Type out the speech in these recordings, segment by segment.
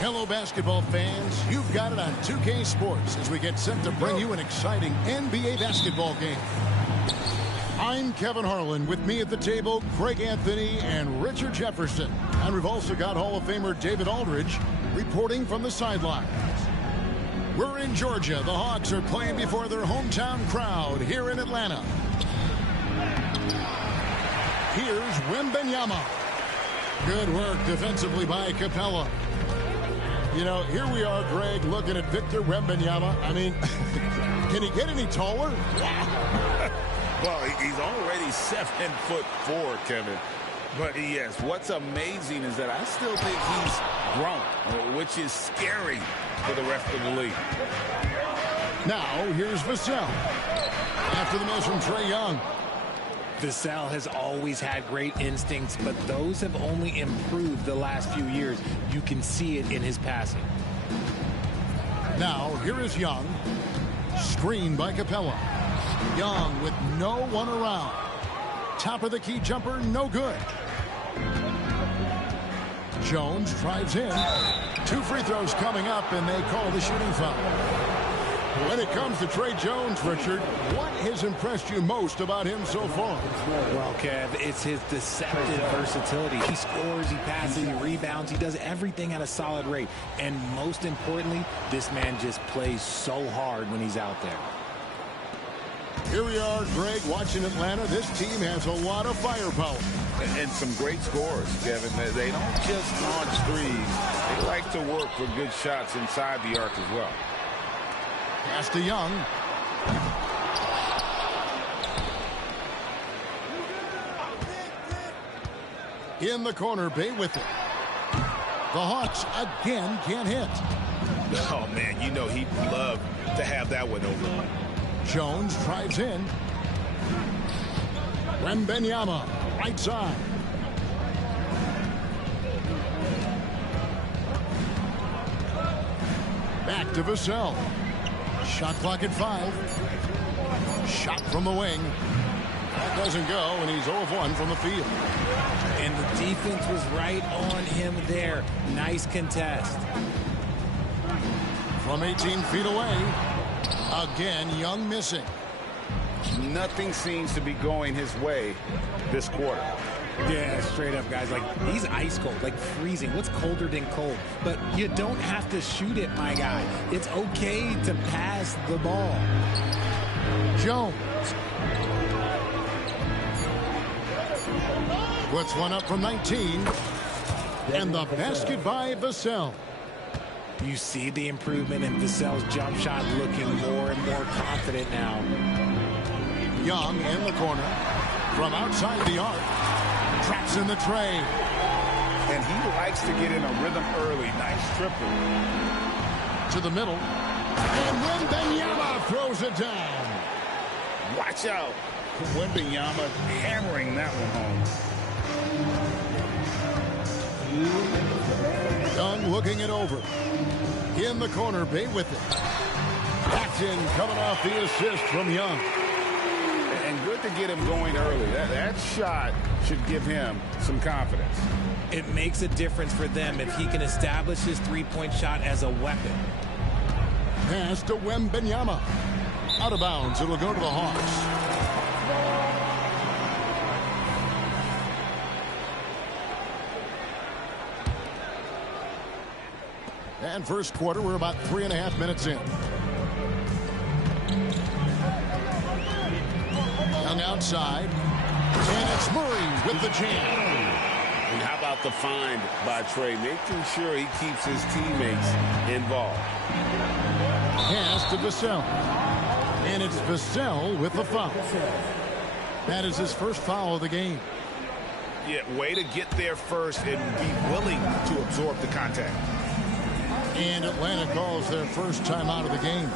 Hello, basketball fans. You've got it on 2K Sports as we get set to bring you an exciting NBA basketball game. I'm Kevin Harlan. With me at the table, Craig Anthony and Richard Jefferson. And we've also got Hall of Famer David Aldridge reporting from the sidelines. We're in Georgia. The Hawks are playing before their hometown crowd here in Atlanta. Here's Wembanyama. Good work defensively by Capella. You know, here we are, Greg, looking at Victor Wembanyama. I mean, can he get any taller? Well, he's already 7'4", Kevin. But yes, what's amazing is that I still think he's grown, which is scary for the rest of the league. Now, here's Vassell. After the miss from Trae Young. Vassell has always had great instincts, but those have only improved the last few years. You can see it in his passing. Now, here is Young. Screen by Capella. Young with no one around. Top of the key jumper, no good. Jones drives in. 2 free throws coming up, and they call the shooting foul. When it comes to Trae Jones, Richard, what has impressed you most about him so far? Well, Kev, it's his deceptive versatility. He scores, he passes, he rebounds, he does everything at a solid rate. And most importantly, this man just plays so hard when he's out there. Here we are, Greg, watching Atlanta. This team has a lot of firepower. And some great scores, Kevin. They don't just launch threes. They like to work for good shots inside the arc as well. Pass to Young. In the corner, Bay with it. The Hawks again can't hit. Oh, man, you know he'd love to have that one over. Jones drives in. Wembanyama, right side. Back to Vassell. Shot clock at 5. Shot from the wing. That doesn't go, and he's 0 of 1 from the field. And the defense was right on him there. Nice contest. From 18 feet away. Again, Young missing. Nothing seems to be going his way this quarter. Yeah, straight up, guys. Like, he's ice cold, like freezing. What's colder than cold? But you don't have to shoot it, my guy. It's okay to pass the ball. Jones. Puts one up from 19. And the basket by Vassell. You see the improvement in Vassell's jump shot, looking more and more confident now. Young in the corner. From outside the arc. Traps in the tray. And he likes to get in a rhythm early. Nice triple. To the middle. And Wembanyama throws it down. Watch out. Wembanyama hammering that one home. Young looking it over. In the corner, Bay with it. Jackson coming off the assist from Young. And good to get him going early. That shot should give him some confidence. It makes a difference for them if he can establish his three-point shot as a weapon. Pass to Wembanyama. Out of bounds. It'll go to the Hawks. And first quarter, we're about 3.5 minutes in. Young outside. And it's Murray with the jam. And how about the find by Trae, making sure he keeps his teammates involved. Pass to Vassell. And it's Vassell with the foul. That is his first foul of the game. Yeah, way to get there first and be willing to absorb the contact. And Atlanta calls their first time out of the game.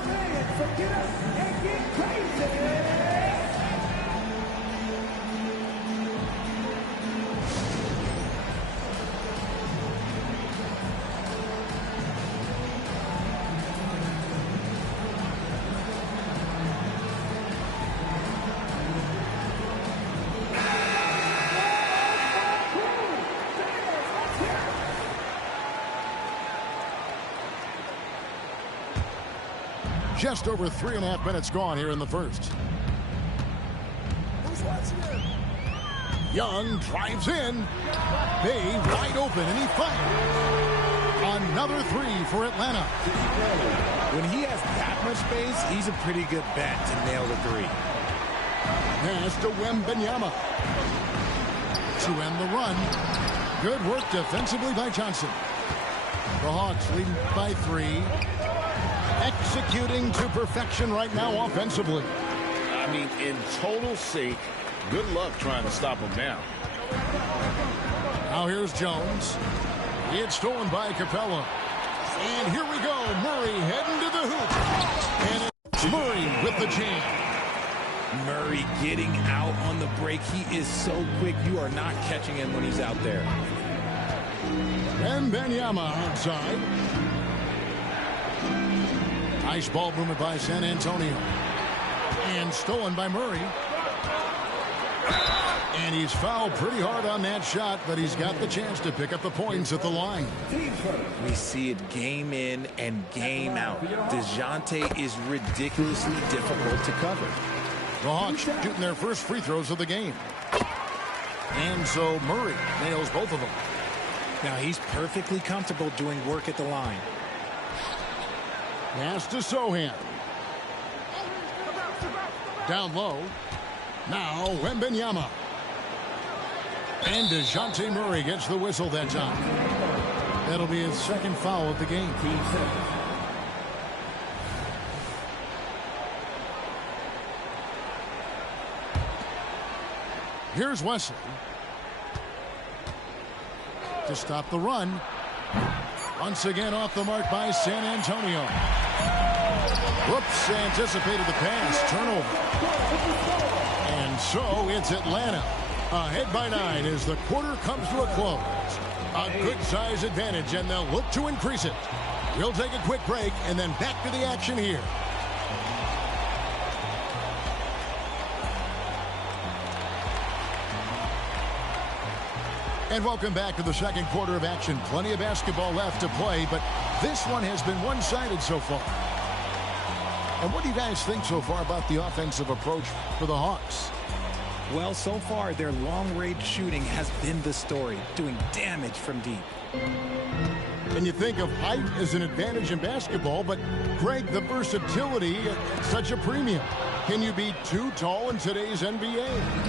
Just over 3.5 minutes gone here in the first. Young drives in. Bay wide open, and he fires. Another three for Atlanta. When he has that much space, he's a pretty good bet to nail the three. Pass to Wembanyama. To end the run. Good work defensively by Johnson. The Hawks leading by 3. Executing to perfection right now offensively. I mean, in total sync. Good luck trying to stop him now. Now here's Jones. It's stolen by Capella. And here we go. Murray heading to the hoop. And it's Murray with the jam. Murray getting out on the break. He is so quick. You are not catching him when he's out there. And Wembanyama outside. Nice ball movement by San Antonio. And stolen by Murray. And he's fouled pretty hard on that shot, but he's got the chance to pick up the points at the line. We see it game in and game out. DeJounte is ridiculously difficult to cover. The Hawks shooting their first free throws of the game. And so Murray nails both of them. Now he's perfectly comfortable doing work at the line. Pass to Sohan. Down low. Now Wembanyama. And DeJounte Murray gets the whistle that time. That'll be his second foul of the game. Here's Wesley. To stop the run. Once again off the mark by San Antonio. Whoops, anticipated the pass. Turnover. And so it's Atlanta. Ahead by 9 as the quarter comes to a close. A good size advantage, and they'll look to increase it. We'll take a quick break and then back to the action here. And welcome back to the second quarter of action. Plenty of basketball left to play, but this one has been one-sided so far. And what do you guys think so far about the offensive approach for the Hawks? Well, so far, their long-range shooting has been the story, doing damage from deep. And you think of height as an advantage in basketball, but, Greg, the versatility at such a premium. Can you be too tall in today's NBA?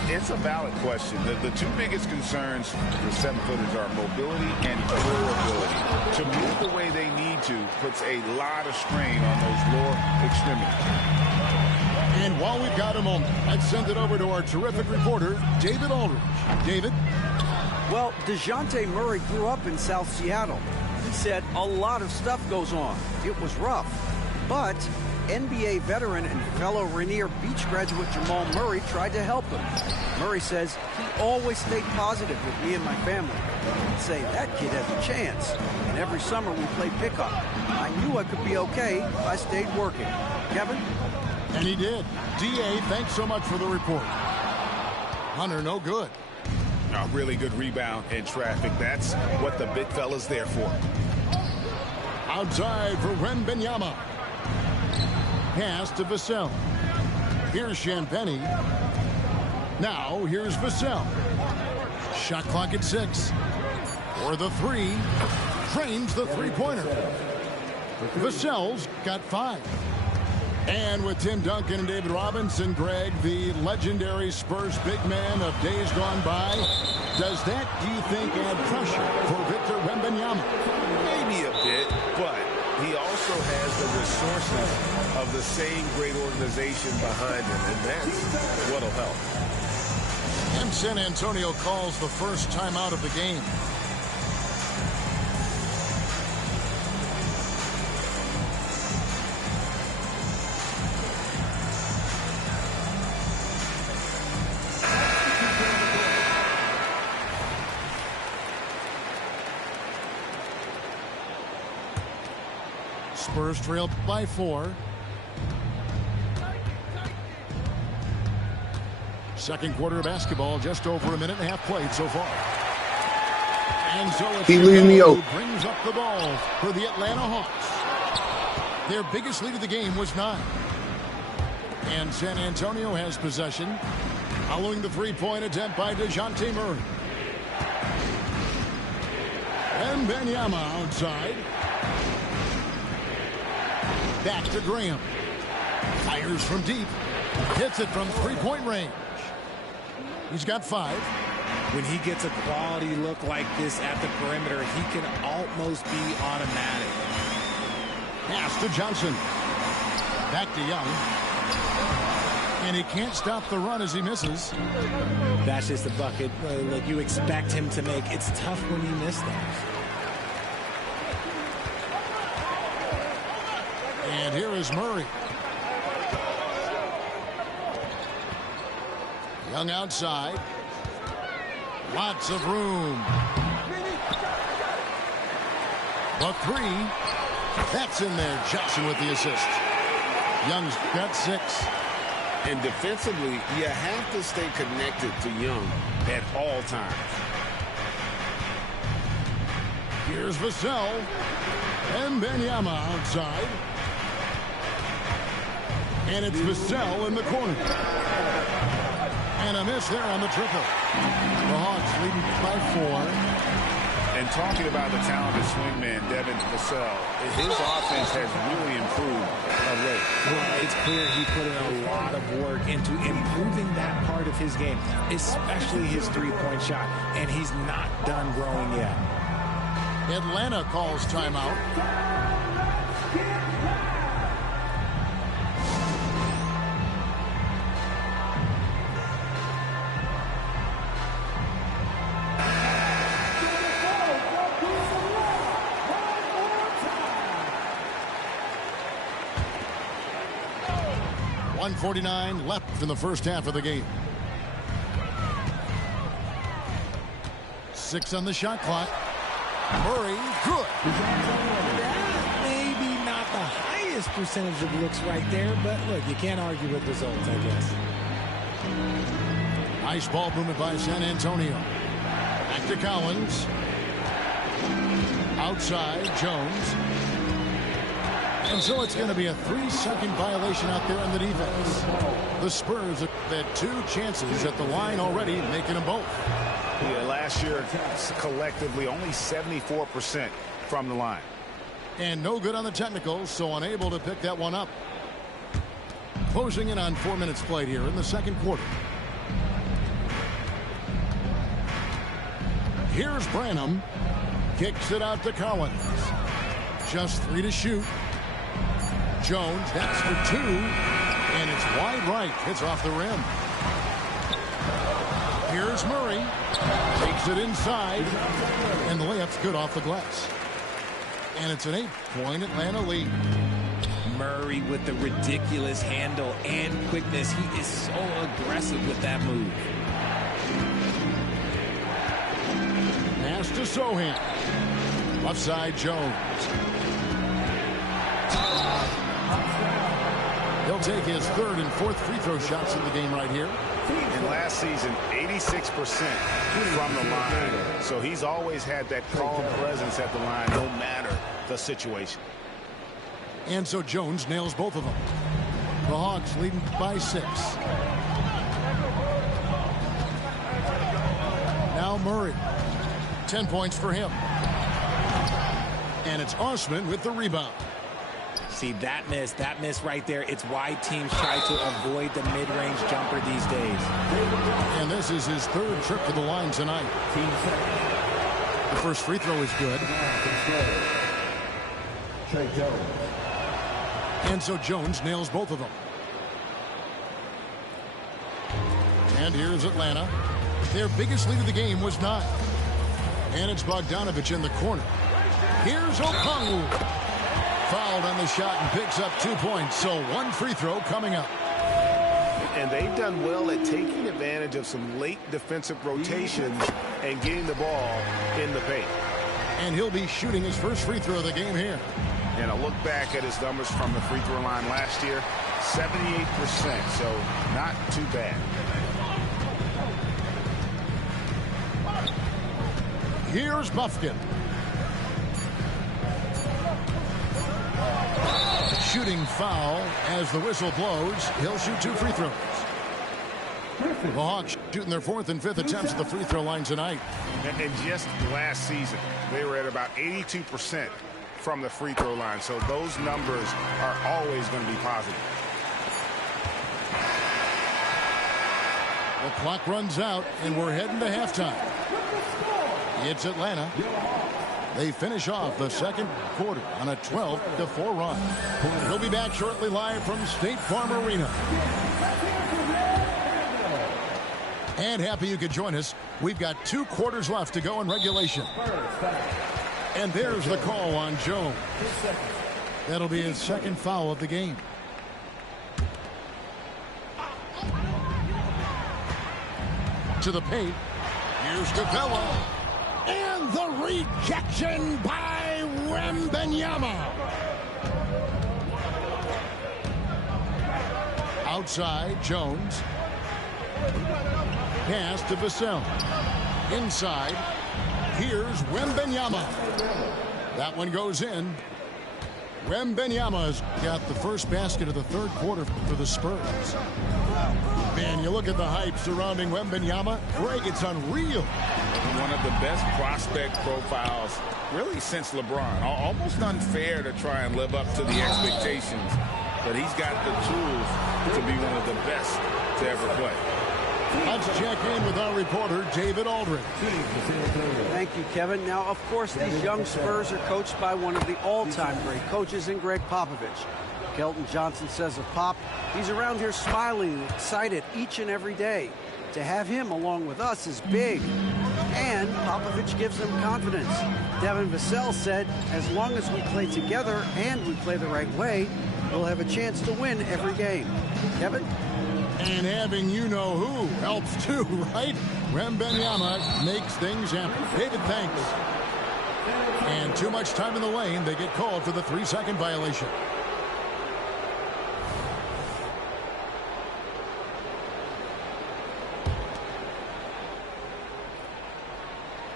It's a valid question. The two biggest concerns for 7-footers are mobility and durability. To move the way they need to puts a lot of strain on those lower extremities. And while we've got a moment, let's send it over to our terrific reporter, David Aldridge. David? Well, DeJounte Murray grew up in South Seattle. He said a lot of stuff goes on. It was rough. But NBA veteran and fellow Rainier Beach graduate Jamal Murray tried to help him. Murray says he always stayed positive with me and my family. He'd say, that kid has a chance. And every summer we played pickup. I knew I could be okay if I stayed working. Kevin? And he did. D.A., thanks so much for the report. Hunter, no good. A really good rebound in traffic. That's what the big fella's there for. Outside for Wembanyama. Pass to Vassell. Here's Champagnie. Now here's Vassell. Shot clock at 6. For the 3. Drains the three-pointer. Vassell's got 5. And with Tim Duncan and David Robinson, Greg, the legendary Spurs big man of days gone by, does that, do you think, add pressure for Victor Wembanyama? Maybe a bit, but he also has the resources of the same great organization behind him, and that's what'll help. And San Antonio calls the first timeout of the game. Spurs trail by 4. Second quarter of basketball, just over a minute and a half played so far. And so it's He leading me out. brings up the ball for the Atlanta Hawks. Their biggest lead of the game was 9. And San Antonio has possession following the three-point attempt by DeJounte Murray. And Wembanyama outside. Back to Graham. Fires from deep. Hits it from three-point range. He's got 5. When he gets a quality look like this at the perimeter, he can almost be automatic. Pass to Johnson. Back to Young. And he can't stop the run as he misses. That's just a bucket like you expect him to make. It's tough when you miss those. And here is Murray. Young outside. Lots of room. The 3. That's in there. Johnson with the assist. Young's got 6. And defensively, you have to stay connected to Young at all times. Here's Vassell. And Wembanyama outside. And it's Vassell in the corner. And a miss there on the triple. The Hawks leading by 4. And talking about the talented swingman, Devin Vassell, his offense has really improved of late. Well, it's clear he put in a lot of work into improving that part of his game, especially his three-point shot, and he's not done growing yet. Atlanta calls timeout. .149 left in the first half of the game. 6 on the shot clock. Murray, good. Maybe not the highest percentage of looks right there, but look, you can't argue with results, I guess. Nice ball movement by San Antonio. Back to Collins. Outside, Jones. And so it's going to be a 3-second violation out there on the defense. The Spurs have had 2 chances at the line already, making them both. Yeah, last year, collectively, only 74% from the line. And no good on the technicals, so unable to pick that one up. Closing in on 4 minutes played here in the second quarter. Here's Branham. Kicks it out to Collins. Just 3 to shoot. Jones, that's for 2. And it's wide right. Hits off the rim. Here's Murray. Takes it inside. And the layup's good off the glass. And it's an 8-point Atlanta lead. Murray with the ridiculous handle and quickness. He is so aggressive with that move. Pass to Sohan. Left side, Jones. He'll take his 3rd and 4th free throw shots in the game right here. And last season, 86% from the line. So he's always had that calm presence at the line, no matter the situation. And so Jones nails both of them. The Hawks leading by 6. Now Murray. 10 points for him. And it's Osman with the rebound. See, that miss right there. It's why teams try to avoid the mid-range jumper these days. And this is his 3rd trip to the line tonight. The first free throw is good. And so Jones nails both of them. And here's Atlanta. Their biggest lead of the game was 9. And it's Bogdanovich in the corner. Here's Okongwu. Fouled on the shot and picks up 2 points. So 1 free throw coming up. And they've done well at taking advantage of some late defensive rotations and getting the ball in the paint. And he'll be shooting his first free throw of the game here. And a look back at his numbers from the free throw line last year, 78%, so not too bad. Here's Buffkin. shooting foul as the whistle blows. He'll shoot 2 free throws. The Hawks shooting their 4th and 5th attempts at the free throw line tonight. And just last season, they were at about 82% from the free throw line. So those numbers are always going to be positive. The clock runs out, and we're heading to halftime. It's Atlanta. They finish off the second quarter on a 12-4 run. We'll be back shortly live from State Farm Arena. And happy you could join us. We've got 2 quarters left to go in regulation. And there's the call on Jones. That'll be his 2nd foul of the game. To the paint. Here's Capella. And the rejection by Wembanyama. Outside, Jones. Pass to Vassell. Inside. Here's Wembanyama. That one goes in. Wembanyama's got the first basket of the 3rd quarter for the Spurs. Man, you look at the hype surrounding Wembanyama. Greg, it's unreal. One of the best prospect profiles really since LeBron. Almost unfair to try and live up to the expectations. But he's got the tools to be one of the best to ever play. Let's check in with our reporter, David Aldridge. Thank you, Kevin. Now, of course, these young Spurs are coached by one of the all-time great coaches in Greg Popovich. Kelton Johnson says of Pop, he's around here smiling and excited each and every day. To have him along with us is big. And Popovich gives them confidence. Devin Vassell said, as long as we play together and we play the right way, we'll have a chance to win every game. Kevin? And having you-know-who helps too, right? Wembanyama makes things happen. David, thanks. And too much time in the lane. They get called for the 3-second violation.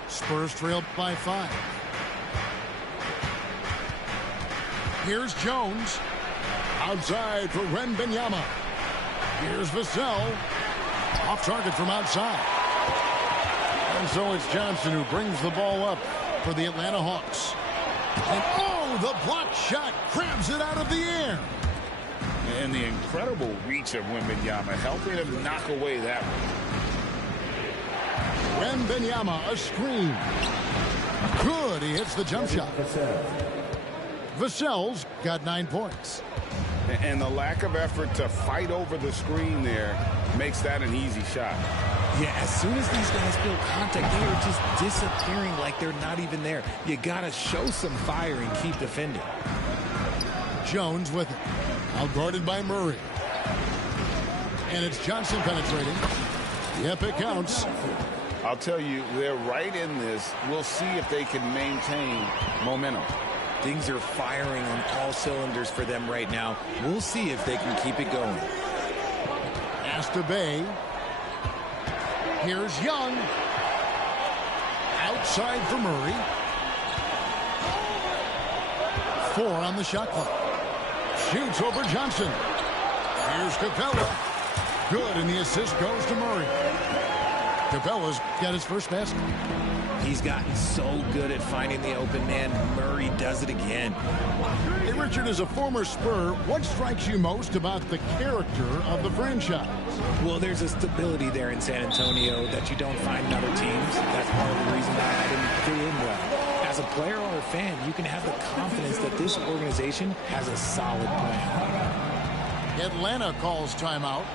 Spurs trail by 5. Here's Jones. Outside for Wembanyama. Here's Vassell. Off target from outside. And so it's Johnson who brings the ball up for the Atlanta Hawks. And oh, the block shot grabs it out of the air. And the incredible reach of Wembanyama helping him knock away that one. Wembanyama, a screen. Good, he hits the jump shot. Vassell's got 9 points. And the lack of effort to fight over the screen there makes that an easy shot. Yeah, as soon as these guys feel contact, they are just disappearing like they're not even there. You got to show some fire and keep defending. Jones with it. Outguarded by Murray. And it's Johnson penetrating. Yep, it counts. I'll tell you, they're right in this. We'll see if they can maintain momentum. Things are firing on all cylinders for them right now. We'll see if they can keep it going. Pass to Bay. Here's Young. Outside for Murray. 4 on the shot clock. Shoots over Johnson. Here's Capella. Good, and the assist goes to Murray. Capella's got his first basket. He's gotten so good at finding the open man. Murray does it again. Hey, Richard, as a former Spur, what strikes you most about the character of the franchise? Well, there's a stability there in San Antonio that you don't find in other teams. That's part of the reason why I didn't fit in well. As a player or a fan, you can have the confidence that this organization has a solid plan. Atlanta calls timeout.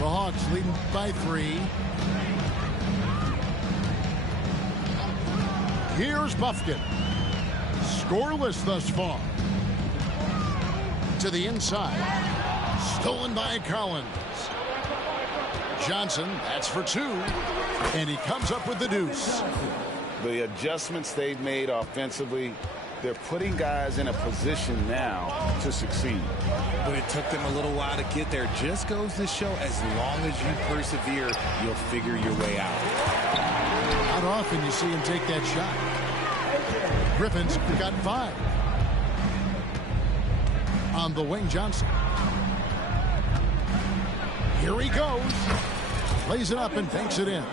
The Hawks leading by 3. Here's Buffkin. Scoreless thus far. To the inside. Stolen by Collins. Johnson, that's for 2. And he comes up with the deuce. The adjustments they've made offensively, they're putting guys in a position now to succeed. But it took them a little while to get there. Just goes to show, as long as you persevere, you'll figure your way out. Not often you see him take that shot. Griffin's got 5. On the wing, Johnson. Here he goes. Plays it up and banks it in.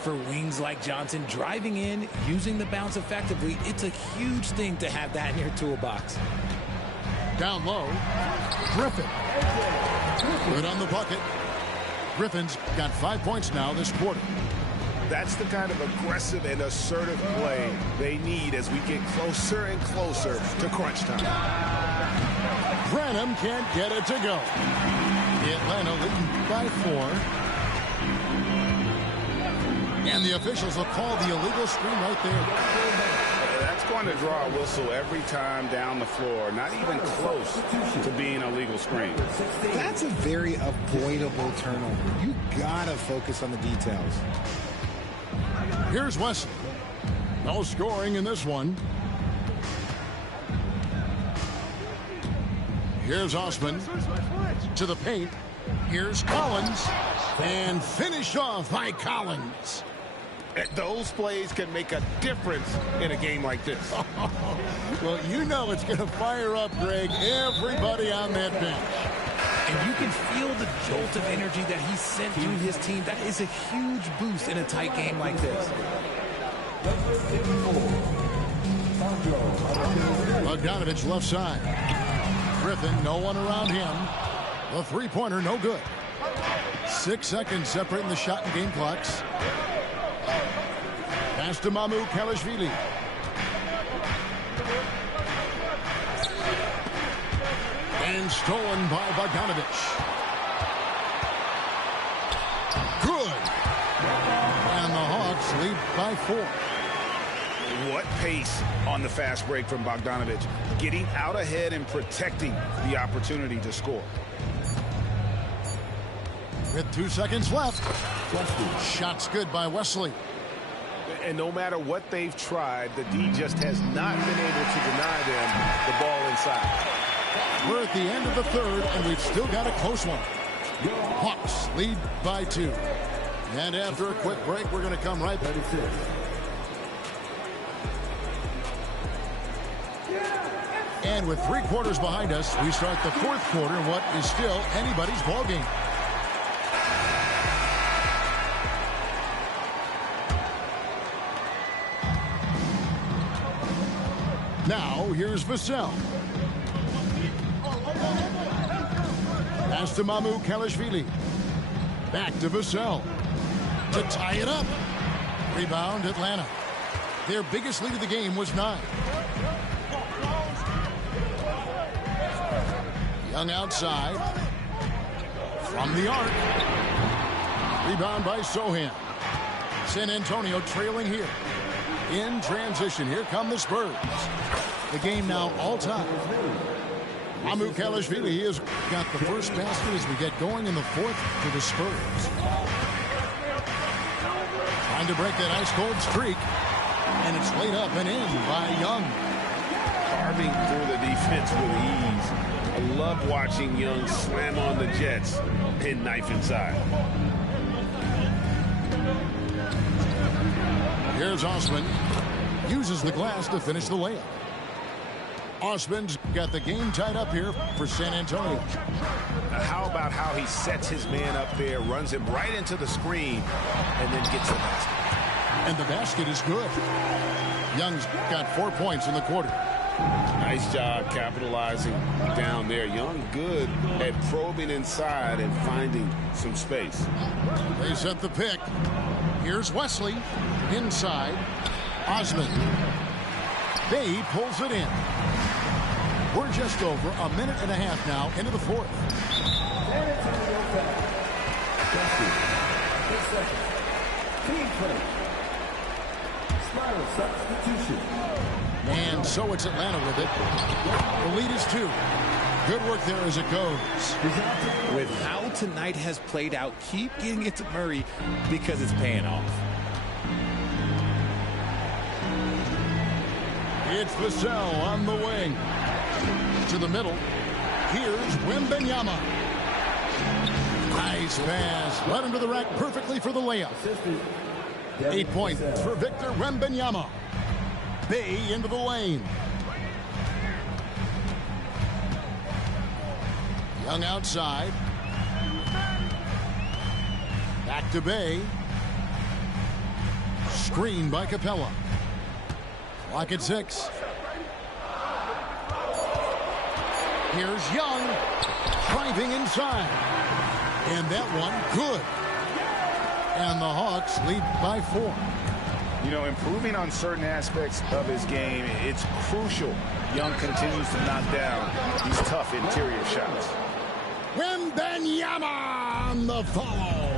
For wings like Johnson, driving in, using the bounce effectively, it's a huge thing to have that in your toolbox. Down low. Griffin. Good on the bucket. Griffin's got 5 points now this quarter. That's the kind of aggressive and assertive play they need as we get closer and closer to crunch time. Branham can't get it to go. Atlanta leading by 4. And the officials will call the illegal screen right there. That's going to draw a whistle every time down the floor. Not even close to being a legal screen. That's a very avoidable turnover. You gotta focus on the details. Here's Wesley. No scoring in this one. Here's Osman to the paint. Here's Collins. And finished off by Collins. Those plays can make a difference in a game like this. Well, you know it's going to fire up, Greg, everybody on that bench. And you can feel the jolt of energy that he sent through his team. That is a huge boost in a tight game like this. Bogdanovich left side. Griffin, no one around him. The three-pointer, no good. 6 seconds separating the shot and game clocks. Pass to Mamu Kalashvili. And stolen by Bogdanovich. Good. And the Hawks lead by 4. What pace on the fast break from Bogdanovich. Getting out ahead and protecting the opportunity to score. With 2 seconds left. Shots good by Wesley. And no matter what they've tried, the D just has not been able to deny them the ball inside. We're at the end of the third, and we've still got a close one. Hawks lead by 2. And after a quick break, we're going to come right back. And with 3 quarters behind us, we start the 4th quarter in what is still anybody's ball game. Now, here's Vassell. Pass to Mamu Kalashvili. Back to Vassell. To tie it up. Rebound, Atlanta. Their biggest lead of the game was 9. Young outside. From the arc. Rebound by Sohan. San Antonio trailing here. In transition, here come the Spurs. The game now all-time. Mamu Kalashvili has got the first basket as we get going in the 4th for the Spurs. Trying to break that ice-cold streak. And it's laid up and in by Young. Carving through the defense with ease. I love watching Young slam on the Jets and knife inside. Here's Osman. Uses the glass to finish the layup. Osman's got the game tied up here for San Antonio. Now how about how he sets his man up there, runs him right into the screen, and then gets the basket. And the basket is good. Young's got 4 points in the quarter. Nice job capitalizing down there. Young good at probing inside and finding some space. They set the pick. Here's Wesley. Inside. Osman. They pulls it in. We're just over a minute and a half now into the 4th. And so it's Atlanta with it. The lead is 2. Good work there as it goes. With how tonight has played out, keep getting it to Murray because it's paying off. It's Vassell on the wing. To the middle. Here's Wembanyama. Nice pass. Led him to the rack perfectly for the layup. 8 points for Victor Wembanyama. Bay into the lane. Young outside. Back to Bay. Screen by Capella. Clock at 6. Here's Young. Driving inside. And that one good. And the Hawks lead by 4. You know, improving on certain aspects of his game, it's crucial. Young continues to knock down these tough interior shots. Wembanyama on the follow.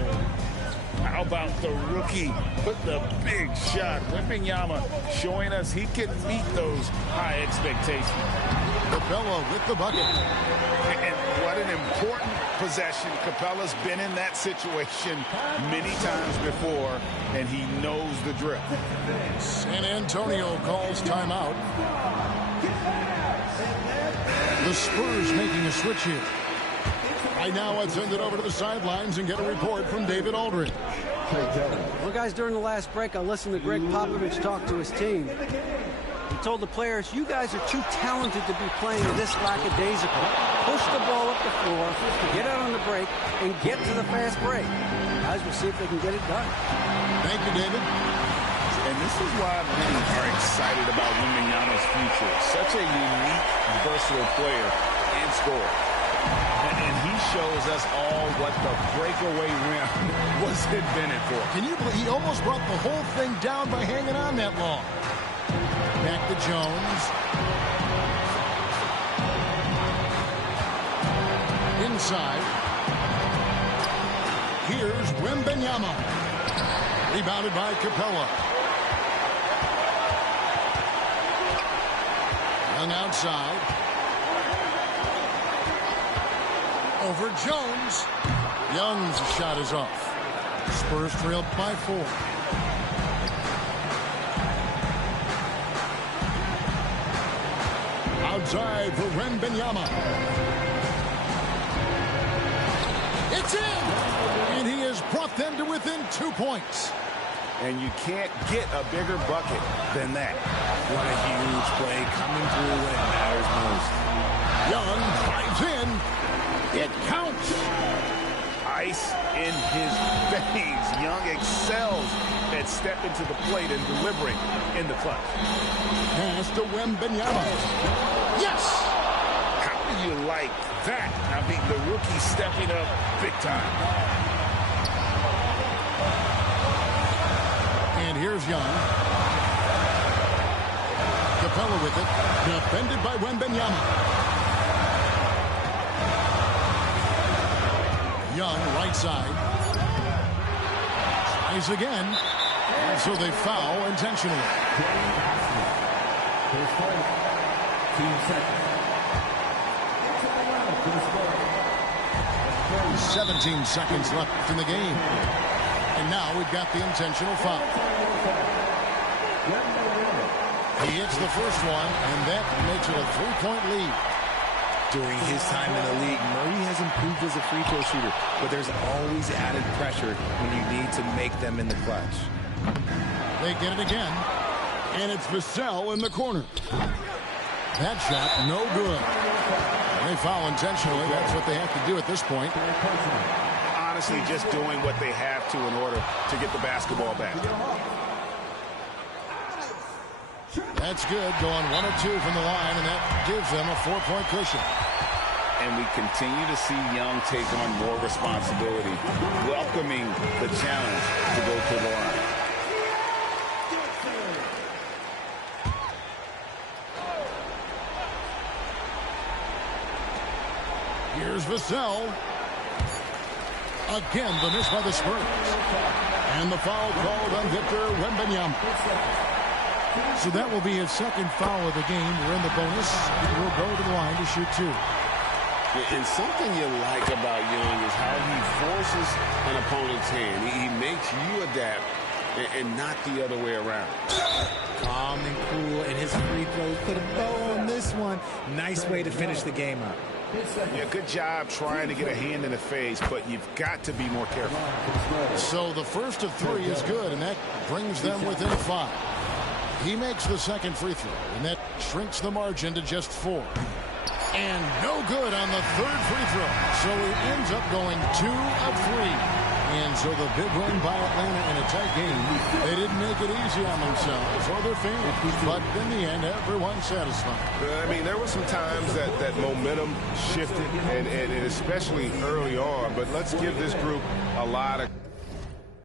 How about the rookie with the big shot? Wembanyama showing us he can meet those high expectations. Capella with the bucket. And what an important possession. Capella's been in that situation many times before, and he knows the drill. San Antonio calls timeout. The Spurs making a switch here. Right now, let's send it over to the sidelines and get a report from David Aldridge. Well, guys, during the last break, I listened to Greg Popovich talk to his team. He told the players, you guys are too talented to be playing this lackadaisical. Push the ball up the floor, get out on the break, and get to the fast break. Guys, we'll see if they can get it done. Thank you, David. And this is why many are excited about Wembanyama's future. Such a unique, versatile player and scorer. And he shows us all what the breakaway rim was invented for. Can you believe he almost brought the whole thing down by hanging on that long? Back to Jones. Inside. Here's Wembanyama. Rebounded by Capella. Young outside. Over Jones. Young's shot is off. Spurs trailed by 4. Outside for Wembanyama. It's in! And he has brought them to within 2 points. And you can't get a bigger bucket than that. What a huge play coming through when it matters most. Young drives in. It counts. Ice in his veins. Young excels at stepping to the plate and delivering in the clutch. Pass to Wembanyama. Yes! How do you like that? I mean, the rookie stepping up big time. And here's Young. Capella with it. Defended by Wembanyama. Young, right side. Tries again. And so they foul intentionally. 17 seconds left in the game. And now we've got the intentional foul. He hits the first one, and that makes it a 3-point lead. During his time in the league, Murray has improved as a free throw shooter, but there's always added pressure when you need to make them in the clutch. They get it again, and it's Vassell in the corner. That shot, no good. They foul intentionally. That's what they have to do at this point. Honestly, just doing what they have to in order to get the basketball back. That's good, going 1 of 2 from the line, and that gives them a 4-point cushion. And we continue to see Young take on more responsibility, welcoming the challenge to go to the line. Here's Vassell. Again, the miss by the Spurs. And the foul called on Victor Wembanyama. So that will be his second foul of the game. We're in the bonus. He will go to the line to shoot 2. And something you like about Young is how he forces an opponent's hand. He makes you adapt and not the other way around. Calm and cool, and his free throws put a bow on this one. Nice way to finish the game up. Yeah, good job trying to get a hand in the face, but you've got to be more careful. So the first of 3 is good, and that brings them within 5. He makes the second free throw, and that shrinks the margin to just 4. And no good on the third free throw. So he ends up going 2 of 3. And so the big win by Atlanta in a tight game. They didn't make it easy on themselves or their fans. But in the end, everyone's satisfied. I mean, there were some times that momentum shifted, and especially early on. But let's give this group a lot of